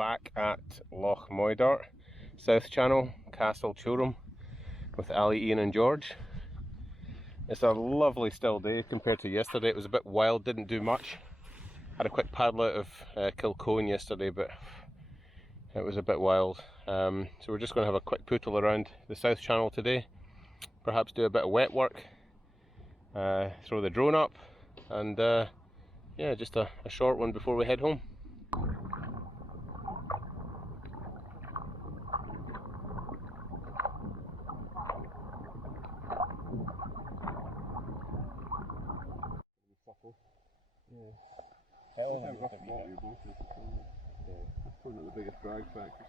back at Loch Moidart, South Channel, Castle Churrum, with Ali, Ian and George. It's a lovely still day compared to yesterday. It was a bit wild, didn't do much. Had a quick paddle out of Kilcoan yesterday, but it was a bit wild. So we're just going to have a quick pootle around the South Channel today. Perhaps do a bit of wet work, throw the drone up, and yeah, just a short one before we head home. Probably not the biggest drag factor.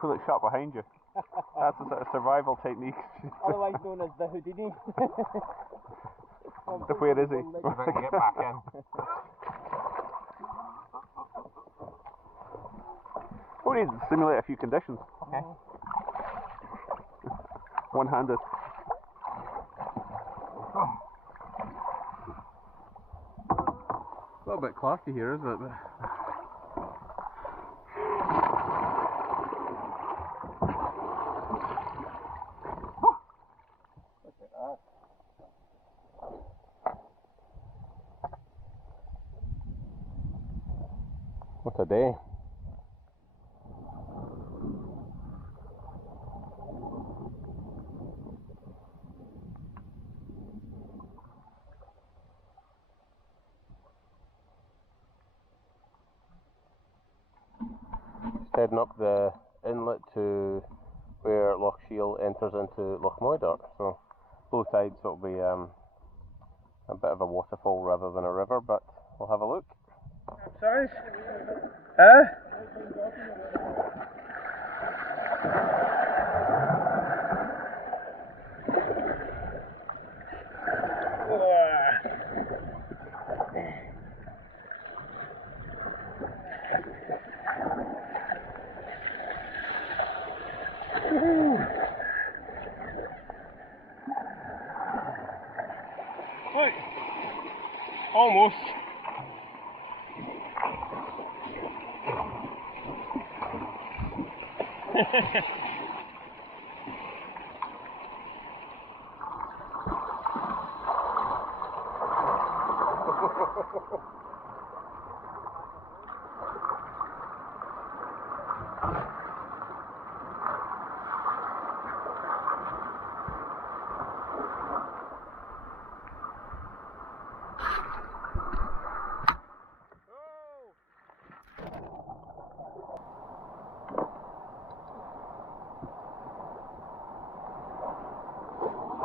Pull it shut behind you. That's a sort of survival technique. Otherwise known as the Houdini. Where is he? Get back in. We need to simulate a few conditions. Okay. One-handed. A little bit clarky here, isn't it? What a day. Heading up the inlet to where Loch Sheil enters into Loch Moidart. So both sides will be a bit of a waterfall rather than a river, but we'll have a look. Size? Huh? Right. Almost.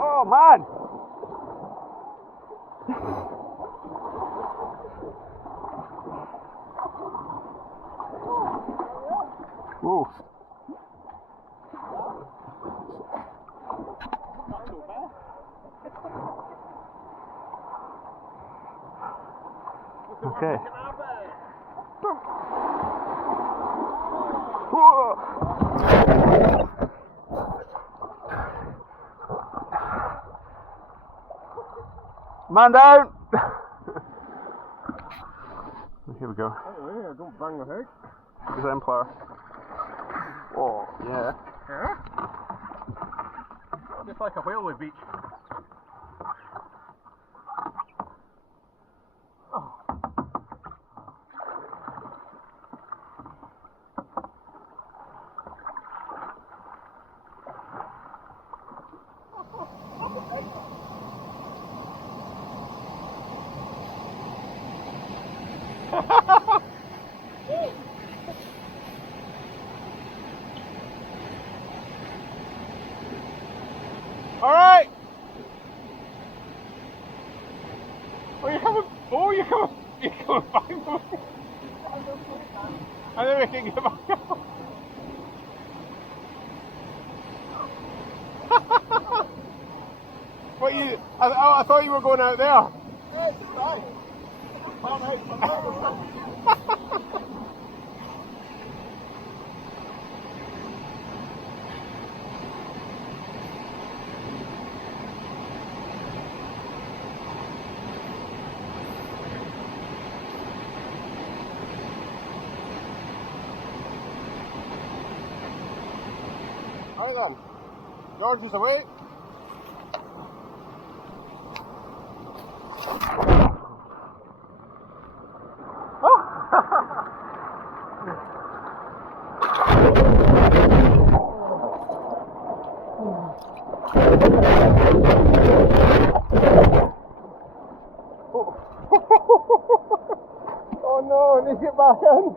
Oh man! Whoa. Okay. Man down! Here we go. Oh, don't bang the hook. Exemplar. Oh, yeah. Yeah? Just like a whale with beach. Alright! You're coming back. And then we can get back up. What I thought you were going out there. Hang on. George is away. Oh no, I need to get back in.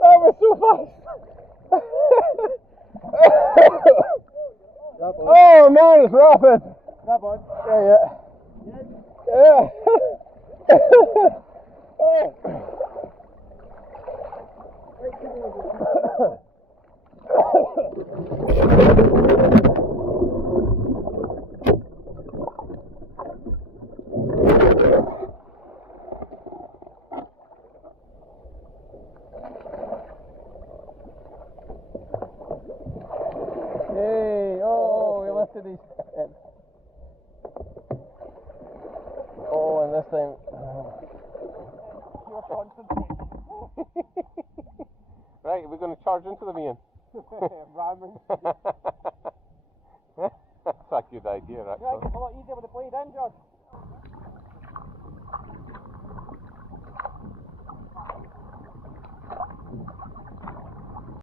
That was so fast. Oh man, it's rapid. That one. Yeah. Hey, oh, we lifted his head. Oh, and this time. Pure concentrate. Right, we're going to charge into them, Ian. Ramming. That's a good idea, Yeah, actually. it's a lot easier with the blade in, George.